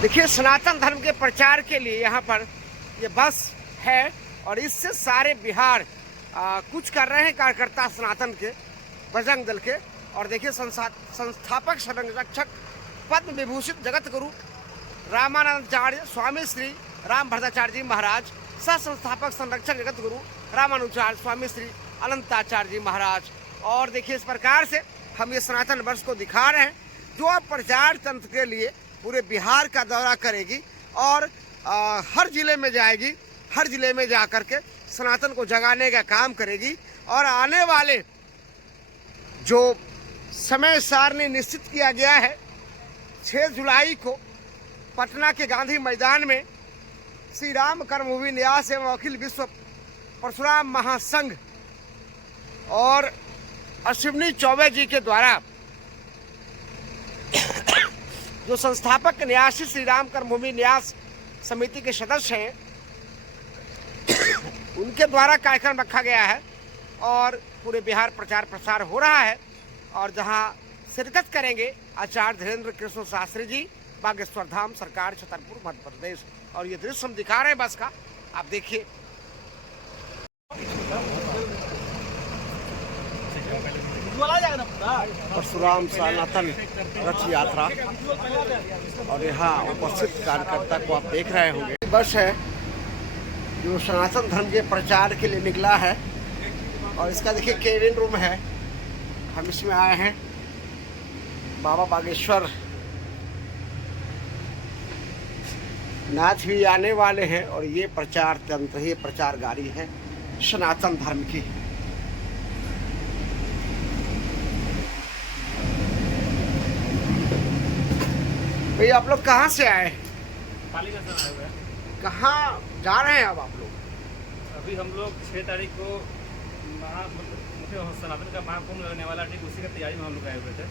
देखिए, सनातन धर्म के प्रचार के लिए यहाँ पर ये बस है और इससे सारे बिहार कुछ कर रहे हैं कार्यकर्ता सनातन के, बजरंग दल के। और देखिए, संस्थापक संरक्षक पद्म विभूषित जगत गुरु रामानंदाचार्य स्वामी श्री राम भद्राचार्य जी महाराज, सह संस्थापक संरक्षक जगत गुरु रामानुचार्य स्वामी श्री अनंताचार्य जी महाराज। और देखिए, इस प्रकार से हम ये सनातन वर्ष को दिखा रहे हैं जो अब प्रचार तंत्र के लिए पूरे बिहार का दौरा करेगी और हर जिले में जाएगी, हर जिले में जा कर के सनातन को जगाने का काम करेगी। और आने वाले जो समय सारणी निश्चित किया गया है, 6 जुलाई को पटना के गांधी मैदान में श्री राम कर्मभूमि न्यास एवं अखिल विश्व परशुराम महासंघ और अश्विनी चौबे जी के द्वारा जो संस्थापक न्यासी श्री राम कर्मभूमि न्यास समिति के सदस्य हैं, उनके द्वारा कार्यक्रम रखा गया है और पूरे बिहार प्रचार प्रसार हो रहा है। और जहां शिरकत करेंगे आचार्य धीरेन्द्र कृष्ण शास्त्री जी, बागेश्वर धाम, सरकार, छतरपुर, मध्य प्रदेश। और ये दृश्य हम दिखा रहे हैं बस का, आप देखिए। परशुराम सनातन रथ यात्रा और यहाँ उपस्थित कार्यकर्ता को आप देख रहे होंगे। बस है जो सनातन धर्म के प्रचार के लिए निकला है और इसका देखिए केबिन रूम है। हम इसमें आए हैं। बाबा बागेश्वर नाथ भी आने वाले हैं और ये प्रचार तंत्र, ये प्रचार गाड़ी है सनातन धर्म की। भैया, आप लोग कहाँ से आए? पालीगंज से आए हुए हैं। कहाँ जा रहे हैं अब आप लोग? अभी हम लोग 6 तारीख को सनातन का महाकुंभ लगने वाला, ठीक उसी की तैयारी में हम लोग आए हुए थे।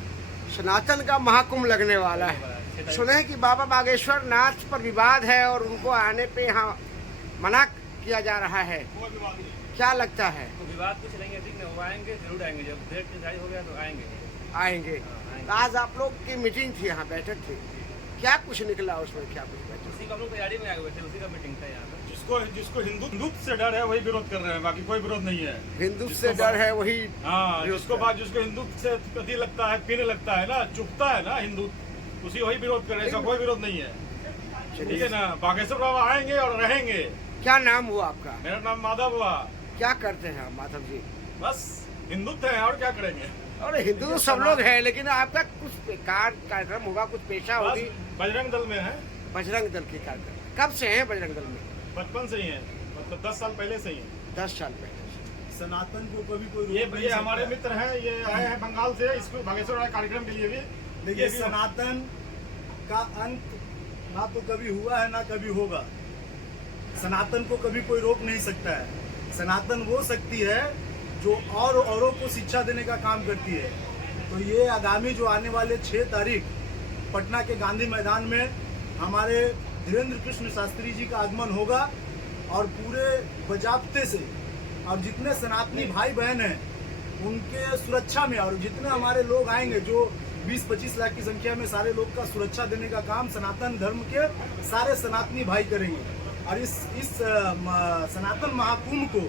सनातन का महाकुंभ लगने वाला है। सुने हैं कि बाबा बागेश्वर नाथ पर विवाद है और उनको आने पे यहाँ मना किया जा रहा है, क्या लगता है? तो विवाद कुछ नहीं है, ठीक है, वो आएंगे, जरूर आएंगे। जब डेट डिसाइड हो गया तो आएंगे। आएंगे। आज आप लोग की मीटिंग थी, यहाँ बैठक थी, क्या कुछ निकला उसमें? क्या कुछ बैठक? उसी का हम लोग तैयारी में आए हुए थे, उसी का मीटिंग था यहाँ पे। जिसको हिंदुत्व से डर है वही विरोध कर रहे हैं, बाकी कोई विरोध नहीं है। हिंदुत्व से डर है वही, हाँ, जिसको हिंदुत्व से प्रति लगता है, पिन लगता है ना, चुभता है ना हिंदुत्व, उसी वही विरोध कर रहे हैं। इसका कोई विरोध नहीं है, ठीक है ना। बागेश्वर बाबा आएंगे और रहेंगे। क्या नाम हुआ आपका? मेरा नाम माधव हुआ। क्या करते हैं आप माधव जी? बस हिंदुत्व है और क्या करेंगे। और हिंदू तो सब लोग हैं, लेकिन आपका कुछ कार्यक्रम होगा, कुछ पेशा होगी? बजरंग दल में है। बजरंग दल के कार्यक्रम कब से हैं बजरंग दल में? बचपन से ही है, मतलब 10 साल पहले से ही है। 10 साल पहले। सनातन को कभी कोई ये हमारे मित्र हैं, ये आए हैं बंगाल से, इसको बागेश्वर कार्यक्रम के लिए भी। देखिए, सनातन का अंत ना तो कभी हुआ है ना कभी होगा। सनातन को कभी कोई रोक नहीं सकता है। सनातन वो शक्ति है जो औरों को शिक्षा देने का काम करती है। तो ये आगामी जो आने वाले 6 तारीख पटना के गांधी मैदान में हमारे धीरेन्द्र कृष्ण शास्त्री जी का आगमन होगा और पूरे बजाबते से, और जितने सनातनी भाई बहन हैं उनके सुरक्षा में, और जितने हमारे लोग आएंगे, जो 20-25 लाख की संख्या में, सारे लोग का सुरक्षा देने का काम सनातन धर्म के सारे सनातनी भाई करेंगे। और इस सनातन महाकुंभ को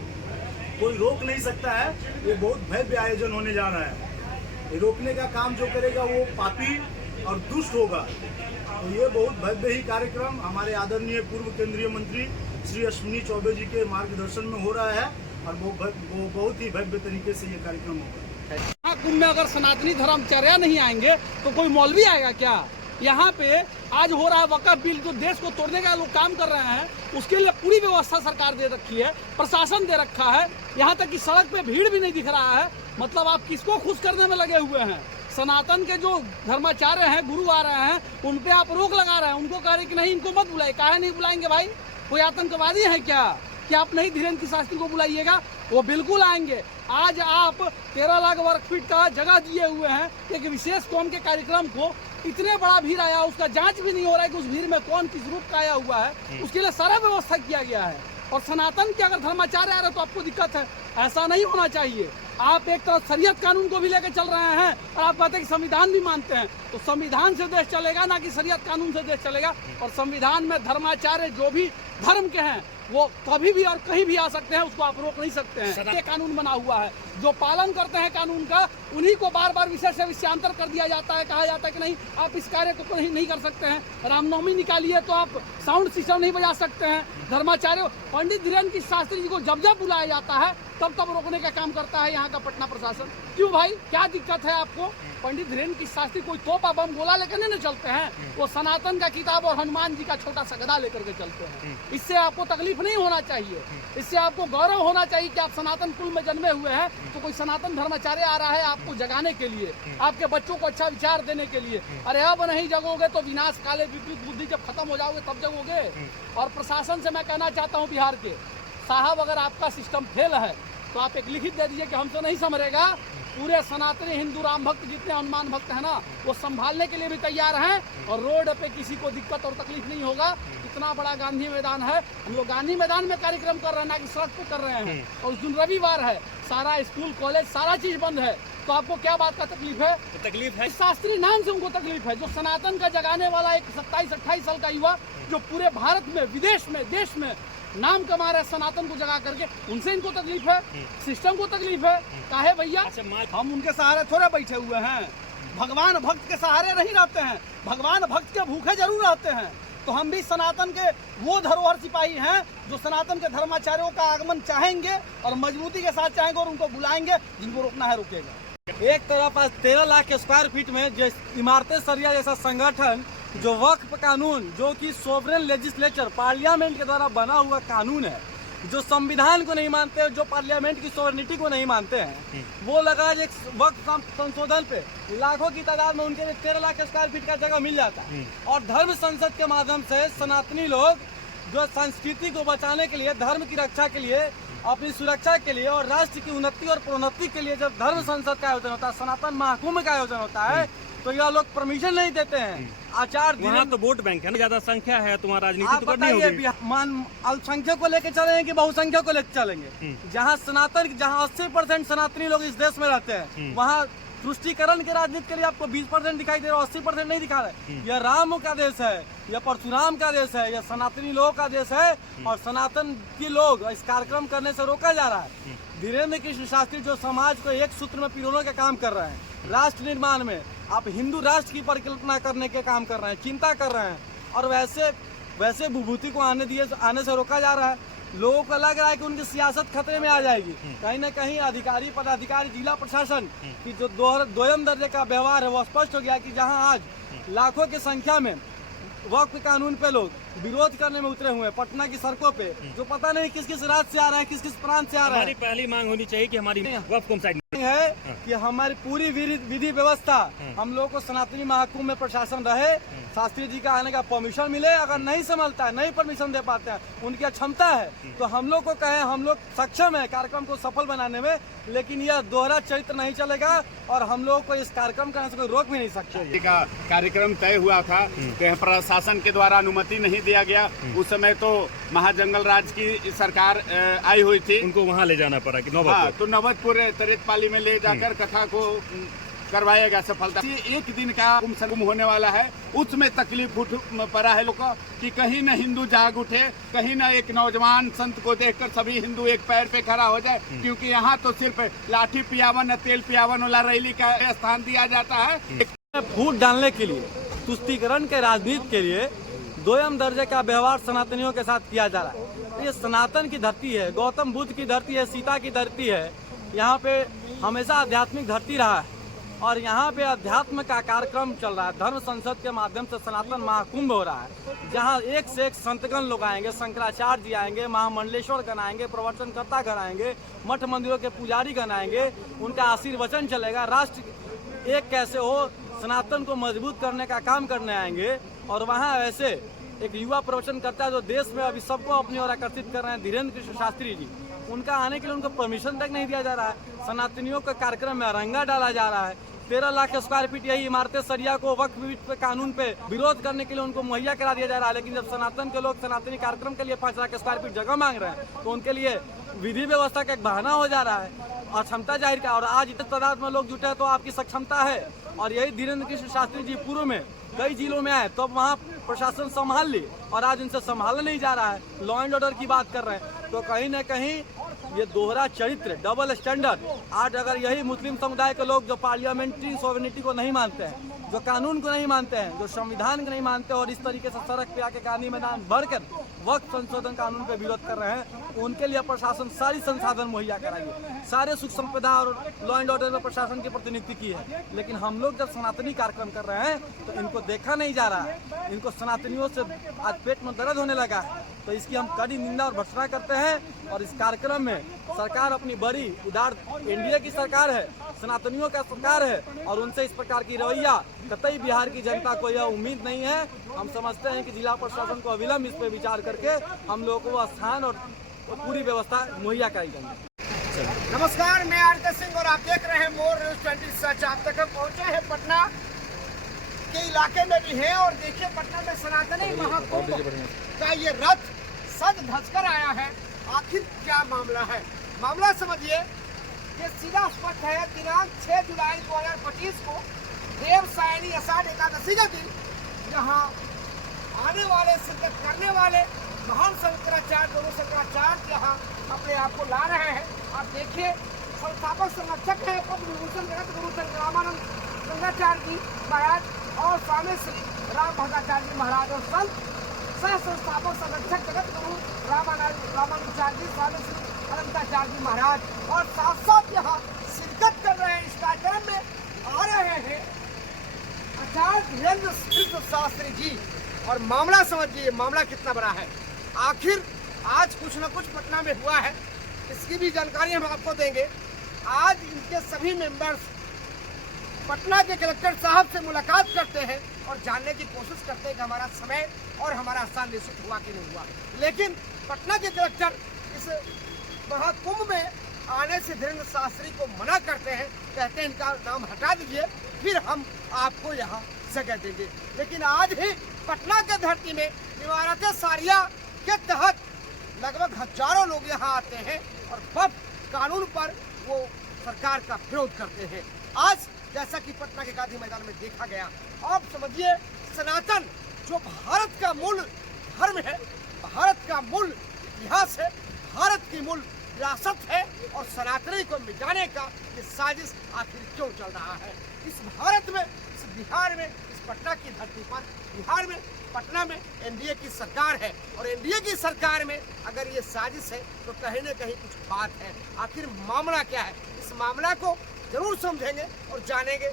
कोई रोक नहीं सकता है। ये बहुत भव्य आयोजन होने जा रहा है। ये रोकने का काम जो करेगा वो पापी और दुष्ट होगा। तो ये बहुत भव्य ही कार्यक्रम हमारे आदरणीय पूर्व केंद्रीय मंत्री श्री अश्विनी चौबे जी के मार्गदर्शन में हो रहा है और वो बहुत ही भव्य तरीके से ये कार्यक्रम होगा। महाकुंभ में अगर सनातनी धर्मचर्या नहीं आएंगे तो कोई मौलवी आएगा क्या? यहाँ पे आज हो रहा है वक्फ बिल, जो देश को तोड़ने का लोग काम कर रहे हैं, उसके लिए पूरी व्यवस्था सरकार दे रखी है, प्रशासन दे रखा है। यहाँ तक कि सड़क पे भीड़ भी नहीं दिख रहा है। मतलब आप किसको खुश करने में लगे हुए हैं? सनातन के जो धर्माचार्य हैं, गुरु आ रहे हैं, उन पे आप रोक लगा रहे हैं। उनको कह रहे कि नहीं, इनको मत बुलाए। काहे नहीं बुलाएंगे भाई? कोई आतंकवादी है क्या कि आप नहीं धीरेन्द्र शास्त्री को बुलाइएगा? वो बिल्कुल आएंगे। आज आप 13 लाख वर्ग फीट का जगह दिए हुए हैं एक विशेष कौम के कार्यक्रम को, इतने बड़ा भीड़ आया, उसका जांच भी नहीं हो रहा है कि उस भीड़ में कौन किस रूप का आया हुआ है। उसके लिए सारा व्यवस्था किया गया है। और सनातन के अगर धर्माचार्य आ रहे तो आपको दिक्कत है, ऐसा नहीं होना चाहिए। आप एक तरफ शरीयत कानून को भी लेकर चल रहे हैं और आप कहते हैं कि संविधान भी मानते हैं। तो संविधान से देश चलेगा, ना कि शरीयत कानून से देश चलेगा। और संविधान में धर्माचार्य जो भी धर्म के हैं वो कभी भी और कहीं भी आ सकते हैं, उसको आप रोक नहीं सकते हैं। ये कानून बना हुआ है, जो पालन करते हैं कानून का उन्हीं को बार बार विषय से विषयांतर कर दिया जाता है। कहा जाता है कि नहीं, आप इस कार्य को नहीं कर सकते हैं। रामनवमी निकालिए तो आप साउंड सिस्टम नहीं बजा सकते हैं। धर्माचार्य पंडित धीरेन्द्र की शास्त्री जी को जब जब बुलाया जाता है तब तब रोकने का काम करता है यहाँ का पटना प्रशासन। क्यों भाई, क्या दिक्कत है आपको? पंडित धीरेन्द्र की शास्त्री कोई तोपा बम गोला लेकर नहीं चलते हैं, वो सनातन का किताब और हनुमान जी का छोटा सा गदा लेकर के चलते हैं। इससे आपको तकलीफ नहीं होना चाहिए, इससे आपको गौरव होना चाहिए कि आप सनातन कुल में जन्मे हुए हैं। तो कोई सनातन धर्माचार्य आ रहा है आपको जगाने के लिए, आपके बच्चों को अच्छा विचार देने के लिए। अरे अब नहीं जगोगे तो विनाश काले विपरीत बुद्धि जब खत्म हो जाओगे तब जगोगे। और प्रशासन से मैं कहना चाहता हूँ बिहार के साहब, अगर आपका सिस्टम फेल है तो आप एक लिखित दे दीजिए कि हमसे नहीं संभलेगा। पूरे सनातनी हिंदू राम भक्त जितने हनुमान भक्त हैं ना, वो संभालने के लिए भी तैयार हैं और रोड पे किसी को दिक्कत और तकलीफ नहीं होगा। इतना बड़ा गांधी मैदान है, हम लोग गांधी मैदान में कार्यक्रम कर रहे हैं, ना कि सड़क पे कर रहे हैं। और उस दिन रविवार है, सारा स्कूल कॉलेज सारा चीज बंद है। तो आपको क्या बात का तकलीफ है? तकलीफ है शास्त्री नाम से उनको तकलीफ है। जो सनातन का जगाने वाला एक 27-28 साल का युवा जो पूरे भारत में, विदेश में, देश में नाम कमा रहे सनातन को जगा करके, उनसे इनको तकलीफ है, सिस्टम को तकलीफ है। काहे भैया, हम उनके सहारे थोड़े बैठे हुए हैं। भगवान भक्त के सहारे नहीं रहते हैं, भगवान भक्त के भूखे जरूर रहते हैं। तो हम भी सनातन के वो धरोहर सिपाही हैं जो सनातन के धर्माचार्यों का आगमन चाहेंगे और मजबूती के साथ चाहेंगे और उनको बुलाएंगे। जिनको रोकना है रोकेगा। एक तरफ आज 13 लाख स्क्वायर फीट में इमारतें सरिया जैसा संगठन, जो वक्फ कानून, जो कि सोवरेन लेजिस्लेचर पार्लियामेंट के द्वारा बना हुआ कानून है, जो संविधान को नहीं मानते, जो पार्लियामेंट की सोवरेनिटी को नहीं मानते हैं, वो लगा एक वक्फ संशोधन पे लाखों की तादाद में उनके लिए 13 लाख स्क्वायर फीट का जगह मिल जाता है। और धर्म संसद के माध्यम से सनातनी लोग जो संस्कृति को बचाने के लिए, धर्म की रक्षा के लिए, अपनी सुरक्षा के लिए और राष्ट्र की उन्नति और प्रोन्नति के लिए जब धर्म संसद का आयोजन होता है, सनातन महाकुंभ का आयोजन होता है, तो यह लोग परमिशन नहीं देते हैं। आचार्य वहाँ तो वोट बैंक है ना, ज्यादा संख्या है, तुम्हारा राजनीति तो करनी होगी। अल्पसंख्यक को लेकर चलेंगे कि बहुसंख्यक को लेकर चलेंगे? जहाँ 80% सनातनी लोग इस देश में रहते हैं, वहाँ तुष्टीकरण के राजनीति के लिए आपको 20% दिखाई दे रहा है, 80% नहीं दिखा रहा है। यह राम का देश है, यह परशुराम का देश है, यह सनातनी लोगों का देश है। और सनातन के लोग इस कार्यक्रम करने से रोका जा रहा है। धीरेन्द्र कृष्ण शास्त्री जो समाज को एक सूत्र में पिरोने का काम कर रहे हैं, राष्ट्र निर्माण में आप हिंदू राष्ट्र की परिकल्पना करने के काम कर रहे हैं, चिंता कर रहे हैं, और वैसे विभूति को आने से रोका जा रहा है। लोगों को लग रहा है कि उनकी सियासत खतरे में आ जाएगी। कहीं न कहीं अधिकारी, पदाधिकारी, जिला प्रशासन की जो दोयम दर्जे का व्यवहार है वो स्पष्ट हो गया कि जहां आज लाखों की संख्या में वक्फ कानून पे लोग विरोध करने में उतरे हुए हैं पटना की सड़कों पे, जो पता नहीं किस किस राज्य से आ रहा है, किस किस प्रांत से आ रहा है। हमारी पहली मांग होनी चाहिए कि हमारी वक्फ कौन साइड है कि हमारी पूरी विधि व्यवस्था, हम लोग को सनातनी महाकुंभ में प्रशासन रहे, शास्त्री जी का आने का परमिशन मिले। अगर नहीं संभलता है, नहीं परमिशन दे पाते हैं, उनकी क्षमता है तो हम लोग को कहे, हम लोग सक्षम है कार्यक्रम को सफल बनाने में। लेकिन यह दोहरा चरित्र नहीं चलेगा और हम लोग को इस कार्यक्रम करने से कोई रोक भी नहीं सकता। का कार्यक्रम तय हुआ था तो प्रशासन के द्वारा अनुमति नहीं दिया गया। उस समय तो महाजंगल राज की सरकार आई हुई थी, उनको वहाँ ले जाना पड़ा कि हाँ, तो नवतपुर तरेतपाली में ले जाकर कथा को करवाया गया सफलता। एक दिन का कुंभ होने वाला है, उसमें तकलीफ उठ पड़ा है लोग को कि कहीं न हिंदू जाग उठे, कहीं न एक नौजवान संत को देखकर सभी हिंदू एक पैर पे खड़ा हो जाए। क्योंकि यहाँ तो सिर्फ लाठी पियावन, तेल पियावन वाला रैली का स्थान दिया जाता है। फूट डालने के लिए, तुष्टीकरण के राजनीति के लिए दोयम दर्जे का व्यवहार सनातनियों के साथ किया जा रहा है। ये सनातन की धरती है, गौतम बुद्ध की धरती है, सीता की धरती है। यहाँ पे हमेशा आध्यात्मिक धरती रहा है और यहाँ पे अध्यात्म का कार्यक्रम चल रहा है। धर्म संसद के माध्यम से सनातन महाकुंभ हो रहा है, जहाँ एक से एक संतगण लोग आएंगे, शंकराचार्य जी आएंगे, महामंडलेश्वर गण आएंगे, प्रवचनकर्ता गण आएंगे, मठ मंदिरों के पुजारी गण आएंगे, उनका आशीर्वचन चलेगा। राष्ट्र एक कैसे हो, सनातन को मजबूत करने का काम करने आएंगे। और वहाँ ऐसे एक युवा प्रवचनकर्ता जो देश में अभी सबको अपनी ओर आकर्षित कर रहे हैं, धीरेन्द्र कृष्ण शास्त्री जी, उनका आने के लिए उनको परमिशन तक नहीं दिया जा रहा है। सनातनियों के कार्यक्रम में अरंगा डाला जा रहा है। 13 लाख स्क्वायर फीट यही इमारतें सरिया को वक्फ कानून पे विरोध करने के लिए उनको मुहैया करा दिया जा रहा है। लेकिन जब सनातन के लोग सनातनी कार्यक्रम के लिए 5 लाख स्क्वायर फीट जगह मांग रहे हैं तो उनके लिए विधि व्यवस्था का एक बहाना हो जा रहा है। और क्षमता जाहिर किया, और आज इतने तादाद में लोग जुटे हैं तो आपकी सक्षमता है। और यही धीरेन्द्र कृष्ण शास्त्री जी पूर्व में कई जिलों में आए तो अब वहाँ प्रशासन संभाल ली, और आज इनसे संभाला नहीं जा रहा है। लॉ एंड ऑर्डर की बात कर रहे हैं तो कहीं ना कहीं ये दोहरा चरित्र, डबल स्टैंडर्ड। आज अगर यही मुस्लिम समुदाय के लोग जो पार्लियामेंट्री सॉवरेनिटी को नहीं मानते हैं, जो कानून को नहीं मानते हैं, जो संविधान को नहीं मानते और इस तरीके से सड़क पे आके गांधी मैदान भरकर वक्त संशोधन कानून पे विरोध कर रहे हैं, उनके लिए प्रशासन सारी संसाधन मुहैया कराइए। सारे सुख संपदा और लॉ एंड ऑर्डर में प्रशासन की प्रतिनिधि की है। लेकिन हम लोग जब सनातनी कार्यक्रम कर रहे हैं तो इनको देखा नहीं जा रहा है। इनको सनातनियों से आज पेट में दर्द होने लगा है, तो इसकी हम कड़ी निंदा और भर्त्सना करते हैं। और इस कार्यक्रम में सरकार अपनी बड़ी उदार एनडीए की सरकार है, सनातनियों का सरकार है, और उनसे इस प्रकार की रवैया कतई बिहार की जनता को यह उम्मीद नहीं है। हम समझते हैं कि जिला प्रशासन को अविलंब इस पर विचार करके हम लोगों को स्थान और पूरी व्यवस्था मुहैया कराई जाएगी। नमस्कार, मैं आरके सिंह और आप देख रहे हैं मोर न्यूज 20 सच। आप तक पहुंचे हैं पटना के इलाके में भी हैं, और देखिए पटना में सनातनी महाकुंभ का ये रथ सज धज कर आया है। आखिर क्या मामला है? मामला समझिए, ये सीधा स्पष्ट है। दिनांक 6 जुलाई 2025 को देव सायनी आषाढ़ एकादशी का दिन यहाँ आने वाले, शिरकत करने वाले महान शंकराचार्य, दोनों शंकराचार्य यहाँ अपने आप को ला रहे हैं। आप देखिए, संस्थापक संरक्षक है पद्म विभूषण जगत गुरु संत शंकराचार्य जी महाराज और स्वामी श्री राम भद्राचार्य जी महाराज और संत सह संस्थापक संरक्षक जगत गुरु रामानुजाचार्य जी स्वामी श्री अनंताचार्य जी महाराज, और साथ साथ यहाँ शिरकत कर रहे हैं। इस कार्यक्रम में आ रहे हैं आचार्य धीरेन्द्र कृष्ण शास्त्री जी। और मामला समझिए, मामला कितना बड़ा है। आखिर आज कुछ न कुछ पटना में हुआ है, इसकी भी जानकारी हम आपको देंगे। आज इनके सभी मेंबर्स पटना के कलेक्टर साहब से मुलाकात करते हैं और जानने की कोशिश करते हैं कि हमारा समय और हमारा स्थान निश्चित हुआ कि नहीं हुआ। लेकिन पटना के कलेक्टर इस महाकुंभ में आने से धीरेन्द्र शास्त्री को मना करते हैं, कहते हैं इनका नाम हटा दीजिए, फिर हम आपको यहाँ जगह देंगे। लेकिन आज ही पटना के धरती में इमारत सारिया के तहत लगभग हजारों लोग यहाँ आते हैं और वक्फ कानून पर वो सरकार का विरोध करते हैं। आज जैसा कि पटना के गांधी मैदान में देखा गया, आप समझिए, सनातन जो भारत का मूल धर्म है, भारत का मूल इतिहास है, भारत की मूल विरासत है, और सनातनी को मिटाने का ये साजिश आखिर क्यों चल रहा है? इस भारत में, इस बिहार में, इस पटना की धरती पर, बिहार में, पटना में एनडीए की सरकार है, और एनडीए की सरकार में अगर ये साजिश है तो कहीं न कहीं कुछ बात है। आखिर मामला क्या है? इस मामला को जरूर समझेंगे और जानेंगे।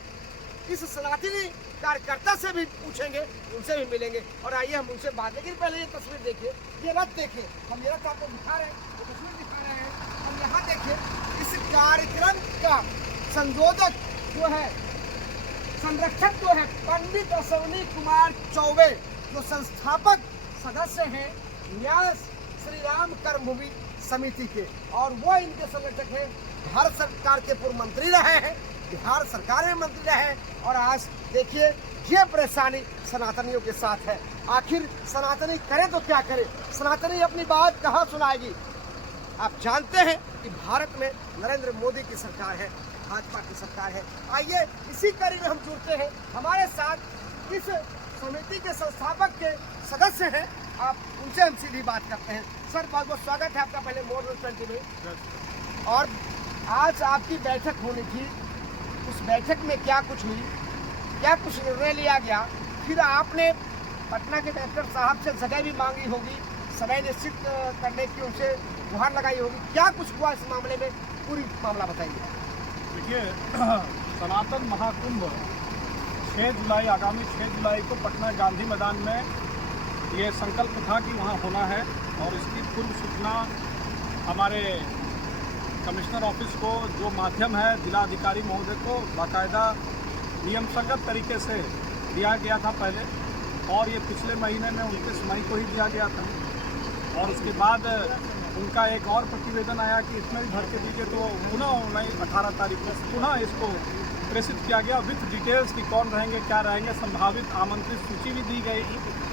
इस सनातनी कार्यकर्ता से भी पूछेंगे, उनसे भी मिलेंगे, और आइए हम उनसे बात। लेकिन पहले ये तस्वीर देखिए, ये रथ देखिए, हम ये रथ आपको दिखा रहे हैं, वो तस्वीर दिखा रहे हैं। हम यहाँ देखिए, इस कार्यक्रम का संयोजक जो है, संरक्षक जो है, पंडित अश्विनी कुमार चौबे, जो संस्थापक सदस्य हैं न्याय श्री राम कर्मभूमि समिति के, और वो इनके संरक्षक हैं। भारत सरकार के पूर्व मंत्री रहे हैं, बिहार सरकार में मंत्री रहे हैं, और आज देखिए ये परेशानी सनातनियों के साथ है। आखिर सनातनी करे तो क्या करे? सनातनी अपनी बात कहाँ सुनाएगी? आप जानते हैं कि भारत में नरेंद्र मोदी की सरकार है, भाजपा की सरकार है। आइए इसी कड़ी में हम जुड़ते हैं। हमारे साथ इस समिति के संस्थापक के सदस्य हैं, आप उनसे हम सीधी बात करते हैं। सर, बहुत बहुत स्वागत है आपका पहले मोर न्यूज 20 में। और आज आपकी बैठक होनी थी, उस बैठक में क्या कुछ हुई, क्या कुछ निर्णय लिया गया? फिर आपने पटना के कलेक्टर साहब से जगह भी मांगी होगी, समय निश्चित करने की उनसे गुहार लगाई होगी, क्या कुछ हुआ इस मामले में? पूरी मामला बताइए। देखिए, सनातन महाकुंभ 6 जुलाई, आगामी 6 जुलाई को पटना गांधी मैदान में ये संकल्प था कि वहाँ होना है, और इसकी पूर्व सूचना हमारे कमिश्नर ऑफिस को, जो माध्यम है जिलाधिकारी महोदय को, बाकायदा नियमसंगत तरीके से दिया गया था पहले, और ये पिछले महीने में 29 मई को ही दिया गया था। और उसके बाद उनका एक और प्रतिवेदन आया कि इसमें भी भर के दीजिए, तो पुनः ऑनलाइन 18 तारीख को पुनः इसको प्रेषित किया गया विथ डिटेल्स कि कौन रहेंगे, क्या रहेंगे। संभावित आमंत्रित सूची भी दी गई,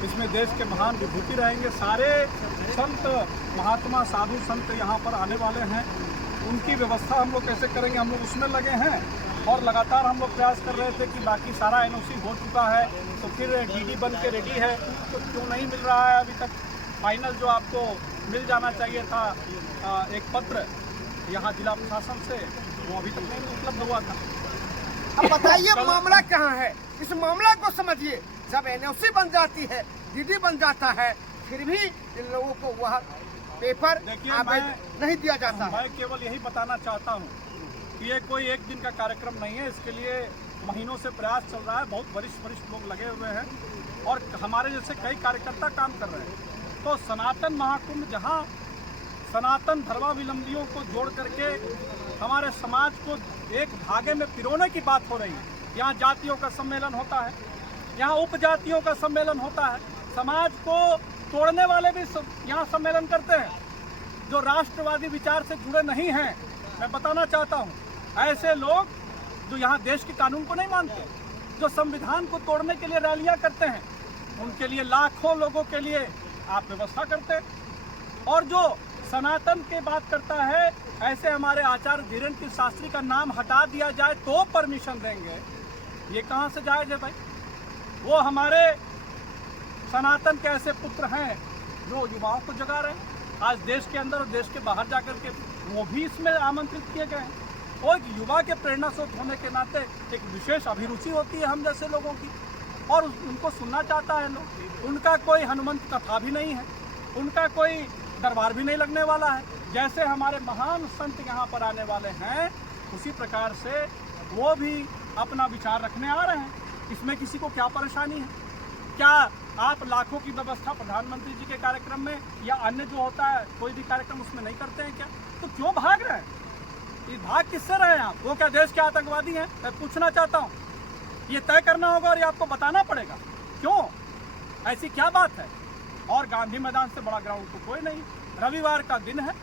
इसमें देश के महान विभूति रहेंगे, सारे संत महात्मा साधु संत यहाँ पर आने वाले हैं। उनकी व्यवस्था हम लोग कैसे करेंगे, हम लोग उसमें लगे हैं। और लगातार हम लोग प्रयास कर रहे थे कि बाकी सारा एनओसी हो चुका है तो फिर डीडी बन के रेडी है, तो क्यों नहीं मिल रहा है अभी तक। फाइनल जो आपको मिल जाना चाहिए था एक पत्र यहाँ जिला प्रशासन से, वो अभी तक नहीं उपलब्ध हुआ था। अब बताइए मामला कहाँ है, इस मामला को समझिए। जब एनओसी बन जाती है, डीडी बन जाता है, फिर भी इन लोगों को वह पेपर नहीं दिया जाता है। मैं केवल यही बताना चाहता हूँ कि ये कोई एक दिन का कार्यक्रम नहीं है, इसके लिए महीनों से प्रयास चल रहा है। बहुत वरिष्ठ लोग लगे हुए हैं और हमारे जैसे कई कार्यकर्ता काम कर रहे हैं। तो सनातन महाकुंभ, जहाँ सनातन धर्मावलंबियों को जोड़ करके हमारे समाज को एक धागे में पिरोने की बात हो रही है। यहाँ जातियों का सम्मेलन होता है, यहाँ उपजातियों का सम्मेलन होता है, समाज को तोड़ने वाले भी यहाँ सम्मेलन करते हैं जो राष्ट्रवादी विचार से जुड़े नहीं हैं। मैं बताना चाहता हूँ, ऐसे लोग जो यहाँ देश के कानून को नहीं मानते, जो संविधान को तोड़ने के लिए रैलियां करते हैं, उनके लिए लाखों लोगों के लिए आप व्यवस्था करते हैं। और जो सनातन की बात करता है, ऐसे हमारे आचार्य धीरेन्द्र की शास्त्री का नाम हटा दिया जाए तो परमिशन देंगे, ये कहाँ से जायज है भाई। वो हमारे सनातन के ऐसे पुत्र हैं जो युवाओं को जगा रहे हैं। आज देश के अंदर और देश के बाहर जाकर के वो भी इसमें आमंत्रित किए गए हैं। और युवा के प्रेरणा स्रोत होने के नाते एक विशेष अभिरुचि होती है हम जैसे लोगों की, और उनको सुनना चाहता है लोग। उनका कोई हनुमंत कथा भी नहीं है, उनका कोई दरबार भी नहीं लगने वाला है। जैसे हमारे महान संत यहाँ पर आने वाले हैं, उसी प्रकार से वो भी अपना विचार रखने आ रहे हैं। इसमें किसी को क्या परेशानी है? क्या आप लाखों की व्यवस्था प्रधानमंत्री जी के कार्यक्रम में या अन्य जो होता है कोई भी कार्यक्रम उसमें नहीं करते हैं क्या? तो क्यों भाग रहे हैं? ये भाग किससे रहे हैं आप? वो क्या देश के आतंकवादी हैं? मैं पूछना चाहता हूँ। ये तय करना होगा और ये आपको बताना पड़ेगा क्यों, ऐसी क्या बात है। और गांधी मैदान से बड़ा ग्राउंड तो कोई नहीं। रविवार का दिन है,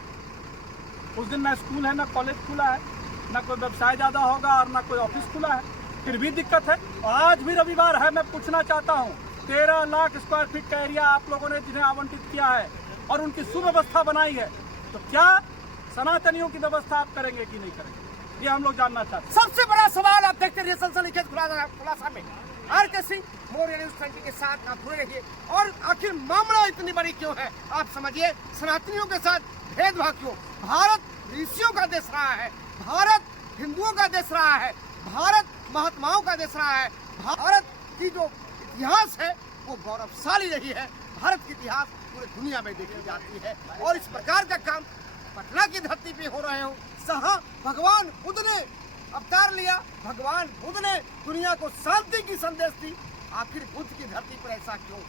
उस दिन ना स्कूल है, ना कॉलेज खुला है, ना कोई व्यवसाय ज़्यादा होगा और ना कोई ऑफिस खुला है, फिर भी दिक्कत है। आज भी रविवार है। मैं पूछना चाहता हूँ, 13 लाख स्क्वायर फीट का एरिया आप लोगों ने जिन्हें आवंटित किया है और उनकी सुव्यवस्था बनाई है, तो क्या सनातनियों की व्यवस्था आप करेंगे कि नहीं करेंगे? ये हम लोग जानना चाहते हैं। सबसे बड़ा सवाल आप देखते रहिए सनसनीखेज खुलासा में आर.के. सिंह मौर्य न्यूज़ 20 के साथ आप जुड़े रहिए। और आखिर मामला इतनी बड़ी क्यों है आप समझिए। सनातनियों के साथ भेदभाव क्यों? भारत ऋषियों का देश रहा है, भारत हिंदुओं का देश रहा है, भारत महात्माओं का देश रहा है। भारत की जो इतिहास है वो गौरवशाली रही है। भारत की इतिहास पूरी दुनिया में देखी जाती है और इस प्रकार का काम पटना की धरती पे हो रहे हो, जहाँ भगवान बुद्ध ने अवतार लिया, भगवान बुद्ध ने दुनिया को शांति की संदेश दी। आखिर बुद्ध की धरती पर ऐसा क्यों?